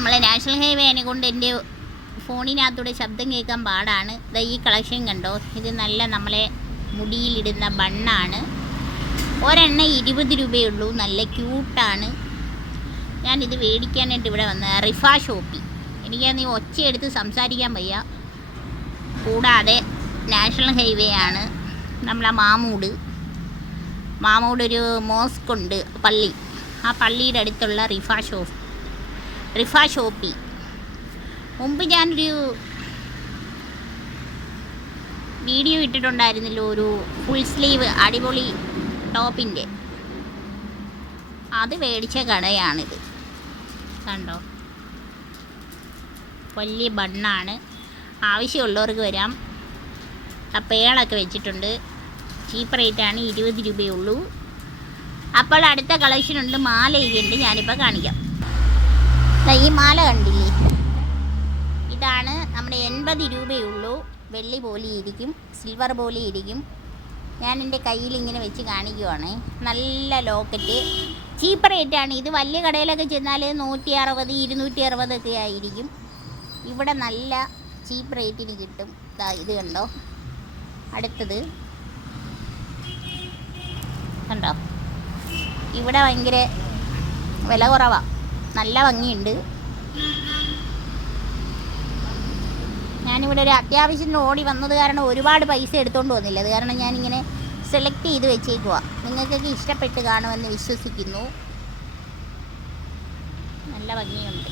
നമ്മളെ നാഷണൽ ഹൈവേനെ കൊണ്ട് എൻ്റെ ഫോണിനകത്തൂടെ ശബ്ദം കേൾക്കാൻ പാടാണ്. ഈ കളക്ഷൻ കണ്ടോ, ഇത് നല്ല നമ്മളെ മുടിയിലിടുന്ന ബണ്ണാണ്. ഒരെണ്ണ 20 രൂപയുള്ളൂ. നല്ല ക്യൂട്ടാണ്. ഞാനിത് മേടിക്കാനായിട്ട് ഇവിടെ വന്ന റിഫ ഷോപ്പി. എനിക്കന്ന് ഒച്ചയെടുത്ത് സംസാരിക്കാൻ വയ്യ. കൂടാതെ നാഷണൽ ഹൈവേ ആണ്. നമ്മളെ മാമൂട് ഒരു മോസ്ക് ഉണ്ട്, പള്ളി. ആ പള്ളിയുടെ അടുത്തുള്ള റിഫ ഷോപ്പി. മുമ്പ് ഞാനൊരു വീഡിയോ ഇട്ടിട്ടുണ്ടായിരുന്നല്ലോ, ഒരു ഫുൾ സ്ലീവ് അടിപൊളി ടോപ്പിൻ്റെ. അത് മേടിച്ച കടയാണിത്. കണ്ടോ, വലിയ ബണ്ണാണ്. ആവശ്യമുള്ളവർക്ക് വരാം. ആ പേളൊക്കെ വെച്ചിട്ടുണ്ട്. ചീപ്പ് റേറ്റാണ്, 20 രൂപയുള്ളൂ. അപ്പോൾ അടുത്ത കളക്ഷനുണ്ട്, മാല ഇരിയുണ്ട്, ഞാനിപ്പോൾ കാണിക്കാം. ഈ മാല കണ്ടില്ലേ, ഇതാണ് നമ്മുടെ 80 രൂപയുള്ളൂ. വെള്ളി പോലെ ഇരിക്കും, സിൽവർ പോലെ ഇരിക്കും. ഞാൻ എൻ്റെ കയ്യിൽ ഇങ്ങനെ വെച്ച് കാണിക്കുവാണ്. നല്ല ലോക്കറ്റ്, ചീപ്പ് റേറ്റാണ്. ഇത് വലിയ കടയിലൊക്കെ ചെന്നാൽ 160, 260 ഒക്കെ ആയിരിക്കും. ഇവിടെ നല്ല ചീപ്പ് റേറ്റിന് കിട്ടും. ഇത് കണ്ടോ, അടുത്തത് കണ്ടോ, ഇവിടെ ഭയങ്കര വില കുറവാണ്, നല്ല ഭംഗിയുണ്ട്. ഞാനിവിടെ ഒരു അത്യാവശ്യത്തിന് ഓടി വന്നത് കാരണം ഒരുപാട് പൈസ എടുത്തുകൊണ്ട് വന്നില്ല. അത് കാരണം ഞാനിങ്ങനെ സെലക്ട് ചെയ്ത് വെച്ചേക്കുക. നിങ്ങൾക്കൊക്കെ ഇഷ്ടപ്പെട്ട് കാണുമെന്ന് വിശ്വസിക്കുന്നു. നല്ല ഭംഗിയുണ്ട്,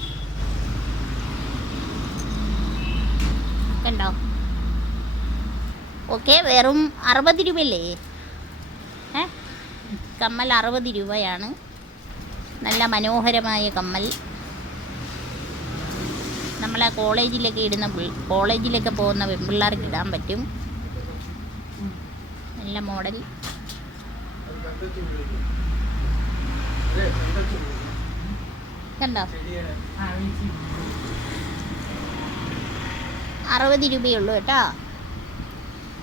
കണ്ടോ. ഓക്കെ, വെറും 60 രൂപയല്ലേ? കമ്മൽ 60 രൂപയാണ്. നല്ല മനോഹരമായ കമ്മൽ. നമ്മളെ കോളേജിലൊക്കെ പോകുന്ന പെൺപിള്ളേർക്ക് ഇടാൻ പറ്റും. നല്ല മോഡൽ. കണ്ടോ, 60 രൂപയുള്ളൂ കേട്ടോ.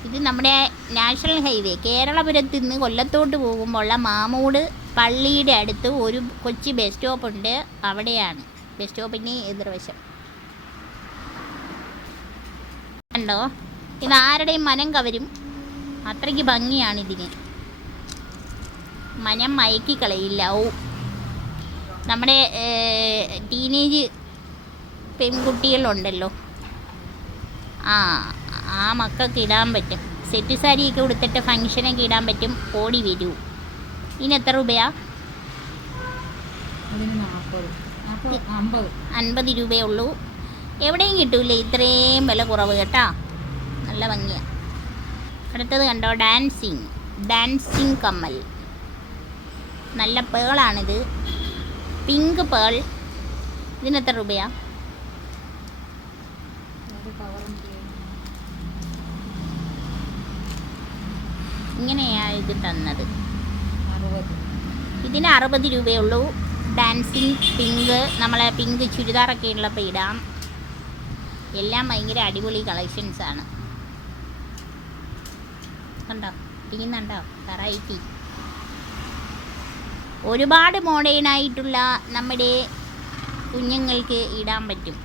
ഇത് നമ്മുടെ നാഷണൽ ഹൈവേ കേരളപുരത്ത് നിന്ന് കൊല്ലത്തോട്ട് പോകുമ്പോൾ മാമൂട് പള്ളിയുടെ അടുത്ത് ഒരു കൊച്ചി ബസ് സ്റ്റോപ്പുണ്ട്. അവിടെയാണ് ബസ് സ്റ്റോപ്പിന് എതിർവശം. കണ്ടോ, ഇതാരുടെയും മനം കവരും. അത്രയ്ക്ക് ഭംഗിയാണിതിന്. മനം മയക്കിക്കളയില്ല. നമ്മുടെ ടീനേജ് പെൺകുട്ടികളുണ്ടല്ലോ, ആ മക്കൾക്ക് ഇടാൻ പറ്റും. സെറ്റ് സാരിയൊക്കെ കൊടുത്തിട്ട് ഫങ്ഷനൊക്കെ ഇടാൻ പറ്റും. ഓടി വരൂ. ഇതിന് എത്ര രൂപയാ? 50 രൂപയേ ഉള്ളൂ. എവിടെയും കിട്ടൂലേ ഇത്രയും വില കുറവ് കേട്ടാ. നല്ല ഭംഗിയാണ്. അടുത്തത് കണ്ടോ, ഡാൻസിങ് കമ്മൽ. നല്ല പേളാണിത്, പിങ്ക് പേൾ. ഇതിന് എത്ര രൂപയാ? ഇങ്ങനെയാണ് ഇത് തന്നത്. ഇതിന് 60 രൂപയേ ഉള്ളൂ. ഡാൻസിങ് പിങ്ക്, നമ്മളെ പിങ്ക് ചുരിദാറൊക്കെ ഉള്ളപ്പോൾ ഇടാം. എല്ലാം ഭയങ്കര അടിപൊളി കളക്ഷൻസാണ്. കണ്ടോ, ഇരിക്കുന്നുണ്ടോ, വെറൈറ്റി. ഒരുപാട് മോഡേണായിട്ടുള്ള നമ്മുടെ കുഞ്ഞുങ്ങൾക്ക് ഇടാൻ പറ്റും.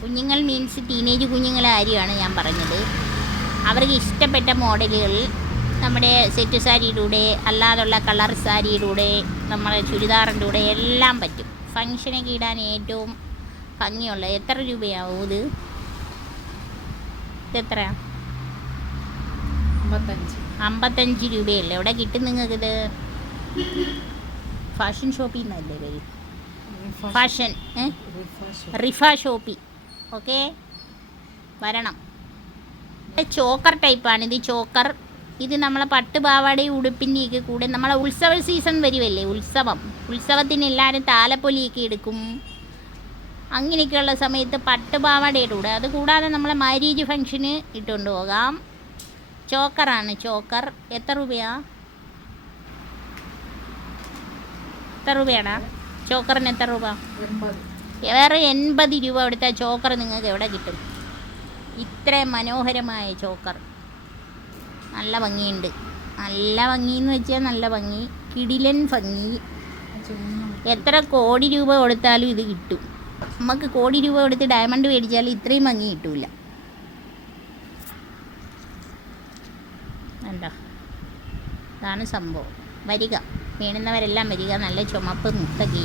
കുഞ്ഞുങ്ങൾ മീൻസ് ടീനേജ് കുഞ്ഞുങ്ങളെ കാര്യമാണ് ഞാൻ പറഞ്ഞത്. അവർക്ക് ഇഷ്ടപ്പെട്ട മോഡലുകൾ നമ്മുടെ സെറ്റ് സാരിയിലൂടെ, അല്ലാതുള്ള കളർ സാരിയിലൂടെ, നമ്മുടെ ചുരിദാറിൻ്റെ കൂടെ എല്ലാം പറ്റും. ഫങ്ഷനൊക്കെ ഇടാൻ ഏറ്റവും ഭംഗിയുള്ള. എത്ര രൂപയാവും ഇത്? എത്രയാണ്? 55 രൂപയല്ലേ? എവിടെ കിട്ടും നിങ്ങൾക്കിത്? ഫാഷൻ ഷോപ്പിൽ നിന്നല്ലേ വരും? ഫാഷൻ റിഫ ഷോപ്പി. ഓക്കെ, വരണം. ചോക്കർ ടൈപ്പാണിത്. ചോക്കർ ഇത് നമ്മളെ പട്ടുപാവാടയും ഉടുപ്പിൻ്റെയൊക്കെ കൂടെ നമ്മളെ ഉത്സവ സീസൺ വരുമല്ലേ, ഉത്സവത്തിന് എല്ലാവരും താലപ്പൊലിയൊക്കെ എടുക്കും. അങ്ങനെയൊക്കെയുള്ള സമയത്ത് പട്ടുപാവാടയുടെ കൂടെ, അത് കൂടാതെ നമ്മളെ മാരേജ് ഫങ്ഷന് ഇട്ടുകൊണ്ട് പോകാം. ചോക്കറാണ്, ചോക്കർ. എത്ര രൂപയാണ്? ചോക്കറിന് എത്ര രൂപ? വേറെ 80 രൂപ എടുത്ത ചോക്കർ നിങ്ങൾക്ക് എവിടെ കിട്ടും? ഇത്ര മനോഹരമായ ചോക്കർ. നല്ല ഭംഗിയുണ്ട്. നല്ല ഭംഗിയെന്ന് വെച്ചാൽ നല്ല ഭംഗി, കിടിലൻ ഭംഗി. എത്ര കോടി രൂപ കൊടുത്താലും ഇത് കിട്ടും. നമുക്ക് കോടി രൂപ കൊടുത്ത് ഡയമണ്ട് മേടിച്ചാൽ ഇത്രയും ഭംഗി കിട്ടൂല. കണ്ടോ, ഇതാണ് സംഭവം. വരിക, വേണുന്നവരെല്ലാം വരിക. നല്ല ചുമപ്പ് മുത്തൊക്കെ